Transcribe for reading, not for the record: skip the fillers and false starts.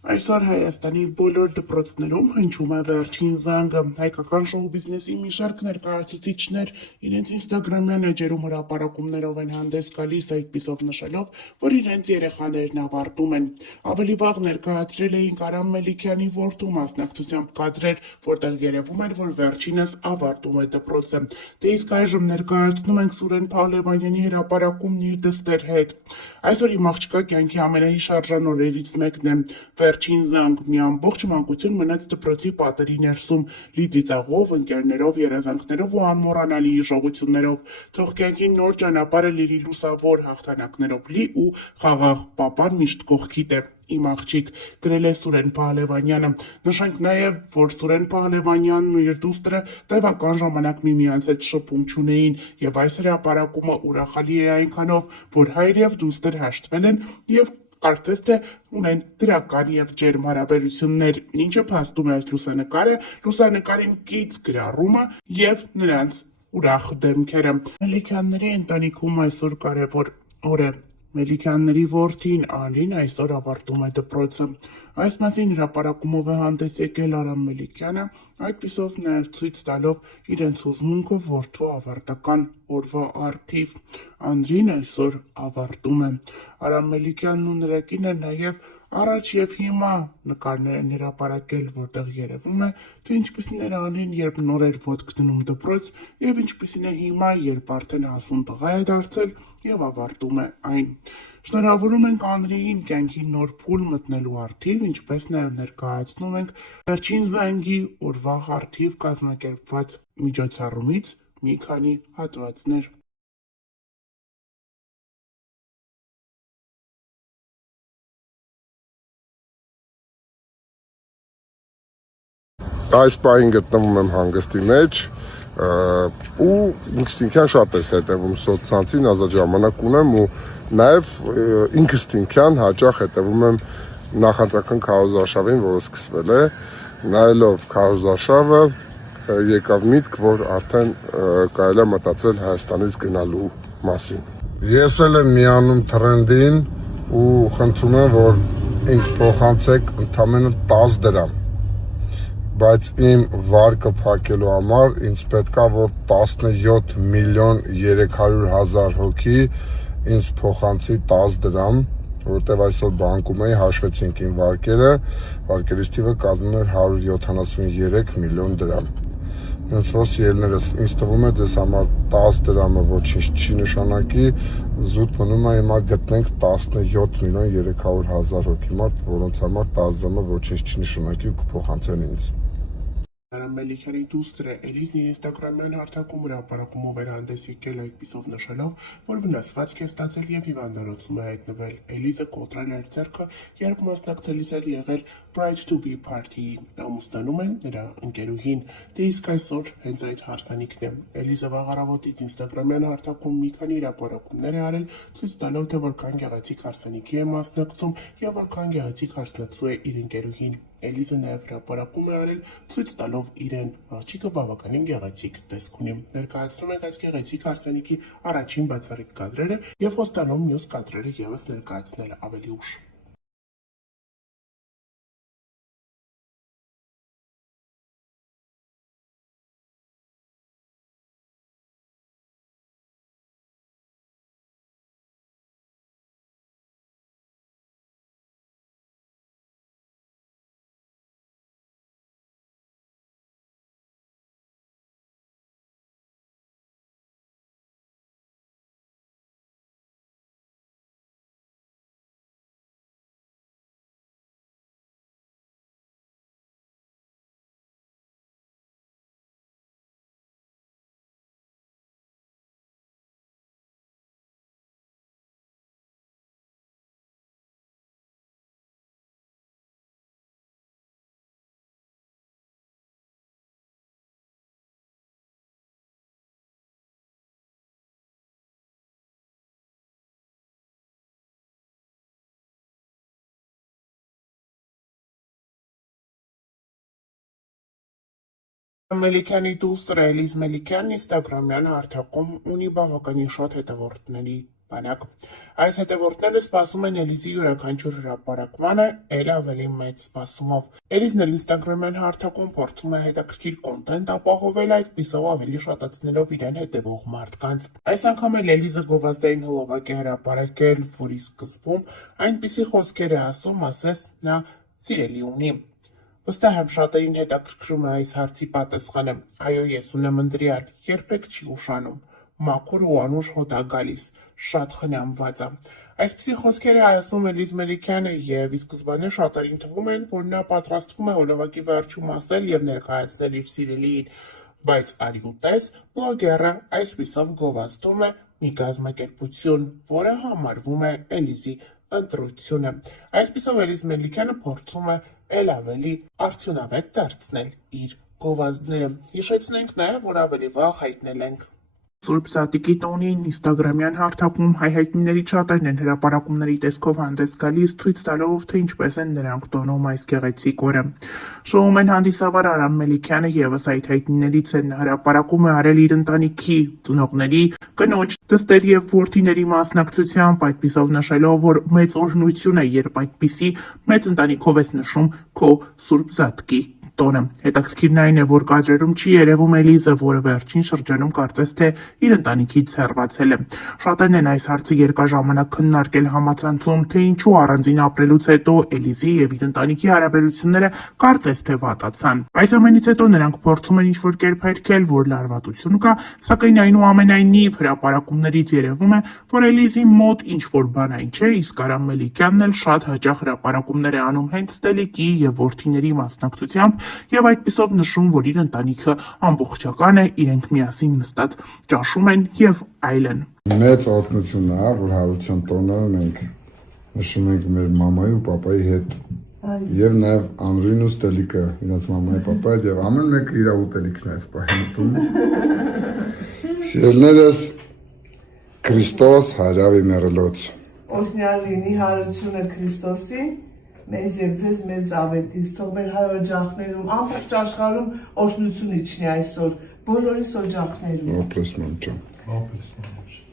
Այսօր Հայաստանի բոլոր դպրոցներում հնչում է վերջին զանգը։ Հայկական շոու բիզնեսի մի շարք ներկայացուցիչներ իրենց ինստագրամյան էջերում հրապարակումներով են հանդես գալիս, այդպիսով նշելով, որ իրենց երեխաներն ավարտում են։ Ավելի վաղ ներկայացրել էինք Արամ Մելիքյանի որդու մասնակցությամբ կադրեր, որտեղ երևում էր, որ վերջինս ավարտում է դպրոցը։ Դե իսկ այժմ ներկայացնում ենք Սուրեն Փահլևանյանի հրապարակումն իր դստեր հետ։ Այսօր իմ աղջկա կյանքի ամենահիշարժան օրերից մեկն է։ Վերջին զանգ, մի ամբողջ մանկություն մնաց դպրոցի պատերի ներսում, լի ծիծաղով, ընկերներով, երազանքներով ու անմոռանալի հիշողություններով։ Թող կյանքի նոր ճանապարհը լիրի լուսավոր հաղթանակներով լի ու խաղաղ, պապան միշտ կողքիդ է։ Իմ աղջիկ, գրել է Սուրեն Փահլևանյանը։ Նշենք նաև, որ Սուրեն Փահլևանյանն ու իր դուստրը տևական ժամանակ միմյանց հետ շփում չունեին, եւ այս հրապարակումը ուրախալի է այնքանով, որ հայր եւ դուստր հաշտվել են եւ կարծես թե ունեն դրական եւ ջերմ հարաբերություններ, ինչը փաստում է այս լուսանկարը, լուսանկարին կից գրառումը եւ նրանց ուրախ դեմքերը։ Մելիքյանների ընտանիքում այսօր կարևոր օր է։ Մելիքյանների որդին Անին այսօր ավարտում է դպրոցը։ Այս մասին հրապարակումով է հանդես եկել Արամ Մելիքյանը, այդպիսով նաև ցույց տալով իրենց հուզմունքը որդու ավարտական օրվա առթիվ։ Անդրին այսօր ավարտում է։ Արամ Մելիքյանն ու նրա կինը նաև առաջ եւ հիմա նկարներ են հրապարակել, որտեղ երևում է, թե ինչպիսին էր Անին, երբ նոր էր ոտք դնում դպրոց, եւ ինչպիսին է հիմա, երբ արդեն հասուն տղա է դարձել եւ ավարտում է այն։ Շնորհավորում ենք Անրիին կյանքի նոր փուլ մտնելու առթիվ, ինչպես նաեւ ներկայացնում ենք վերջին զանգի օրվա առթիվ կազմակերպված միջոցառումից մի քանի հատվածներ։ Այս պահին գտնվում եմ հանգստի մեջ ու ինքստինքյան շատ ես հետևում սոցցանցին, ազատ ժամանակ ունեմ ու նաև ինքստինքյան հաճախ հետևում եմ նախընտրական քարոզարշավին, որը սկսվել է, նայելով քարոզարշավը եկավ միտք, որ արդեն կարելի է մտածել Հայաստանից գնալու մասին։ Ես էլ եմ միանում թրենդին ու խնդրում եմ, որ ինձ փոխանցեք ընդամենը 10 դրամ, բայց իմ վարկը փակելու համար ինձ պետքա, որ 17 միլիոն 300,000 հոգի ինձ փոխանցի 10 դրամ, որովհետև այսօր բանկում էի, հաշվեցինք իմ վարկերը, վարկերից թիվը կազմում էր 173 միլիոն դրամ։ Հենց որ սիրելիներս, ինձ թվում է ձեզ համար 10 դրամը ոչինչ չի նշանակի, զուտ մնում է հիմա գտնենք 17 միլիոն 300,000 հոգի մարդ, որոնց համար 10 դրամը ոչինչ չի նշանակի ու կփոխանցեն ինձ։ Արամ Մելիքյանի դուստրը Էլիզն իր ինստագրամյան հարթակում հրապարակումով էր հանդես եկել, այդպիսով նշելով, որ վնասվածք է ստացել եւ հիվանդանոցում է հայտնվել։ Էլիզը կոտրել էր ձեռքը, երբ մասնակցելիս էր եղել Pride to be Party-ի։ Ամուսնանում է նրա ընկերուհին։ Դե իսկ այսօր հենց այդ հարսանիքն է։ Էլիզը վաղ առավոտից ինստագրամյան հարթակում մի քանի հրապարակումներ է արել, ցույց տալով, թե որքան գեղեցիկ հարսանիքի է մասնակցում եւ որքան գեղեցիկ հարսնացու է իր ընկերուհին։ Էլիզը նաև հրապարակում է արել, ցույց տալով իրեն, աղջիկը բավականին գեղեցիկ տեսք ունի։ Ներկայացնում ենք այս գեղեցիկ հարսանիքի առաջին բացառիկ կադրերը եւ խոստանում մյուս կադրերը եւս ներկայացնել ավելի ուշ։ Մելիքյանի դուստրը Էլիզ Մելիքյանն ինստագրամյան հարթակում ունի բավականին շատ հետևորդների։ բանակ։ Այս հետևորդները սպասում են Էլիզի յուրաքանչյուր հրապարակմանը էլ ավելի մեծ սպասումով։ Էլիզն էլ ինստագրամյան հարթակում փորձում է հետաքրքիր կոնտենտ ապահովել, այդպիսով ավելի շատացնելով իրեն հետևող մարդկանց։ Այս անգամ էլ Էլիզը գովազդային հոլովակ է հրապարակել, որի սկզբում այնպիսի խոսքեր է ասում, ասես նա սիրելի ունի։ Վստահ եմ շատերին հետաքրքրում է այս հարցի պատասխանը։ Այո, ես ունեմ ընտրյալ, երբեք չի ուշանում։ Մաքուր ու անուշ հոտ ա գալիս, շատ խնամված ա։ Այսպիսի խոսքեր է ասում Էլիզ Մելիքյանը եւ ի սկզբանե շատերին թվում են, որ նա պատրաստվում է հոլովակի վերջում ասել եւ ներկայացնել իր սիրելիին, բայց արի ու տես, բլոգերը այսպիսով գովազդում է մի կազմակերպություն, որը համարվում է Էլիզի ընտրությունը։ Այսպիսով Էլիզ Մելիքյանը փորձում է էլ ավելի արդյունավետ դարձնել իր գովազդները։ Հիշեցնենք նաև, որ ավելի վաղ հայտնել ենք Սուրբ Սատիկի տոնին ինստագրամյան հարթակում հայհայտնիներից շատերն են հրապարակումների տեսքով հանդես գալիս, ցույց տալով, թե ինչպես են նրանք տոնում այս գեղեցիկ օրը։ Շոուում են հանդիսավոր Արամ Մելիքյանը ևս այդ հայտնիներից են, հրապարակում է արել իր ընտանիքի, ծնողների, կնոջ, դստեր եւ որդիների մասնակցությամբ, այդպիսով նշելով, որ մեծ օրհնություն է, երբ այդպիսի մեծ ընտանիքով ես նշում քո Սուրբ Սատկի տոնը։ Հետաքրքիրն այն է, որ կադրերում չի երևում Էլիզը, որը վերջին շրջանում կարծես թե իր ընտանիքից հեռացել է։ Շատերն են այս հարցը երկար ժամանակ քննարկել համացանցում, թե ինչու առանձին ապրելուց հետո Էլիզի եւ իր ընտանիքի հարաբերությունները կարծես թե վատացան։ Այս ամենից հետո նրանք փորձում են ինչ-որ կերպ հերքել, որ լարվածություն կա, սակայն այնուամենայնիվ հրապարակումներից երևում է, որ Էլիզի մոտ ինչ-որ բան այն չէ, իսկ Արամ Մելիքյանն էլ շատ հաճախ հրապարակումներ է անում հենց Տելիկի եւ որդիների մասնակցությամբ եւ այդպիսով նշում, որ իր ընտանիքը ամբողջական է, իրենք միասին նստած ճաշում են եւ այլն։ Մեծ օգնություն է, որ հարության տոնը մենք նշում ենք մեր մամայի ու պապայի հետ։ Եվ նաեւ Անրին ու Տելիկը, իրենց մամայի պապայի եւ ամեն մեկը իր ուտելիքն է սպահում։ Շիրներս Քրիստոս հարավի մերլոց։ Օրհնյալ լինի հարությունը Քրիստոսի, մեզ եւ ձեզ մեծ ավետից, թող մեր հայօջախներում, ամբողջ աշխարհում օրհնություն իջնի այսօր, բոլորիս օջախներում։ Ապրես մանջան։ Ապրես մանջան։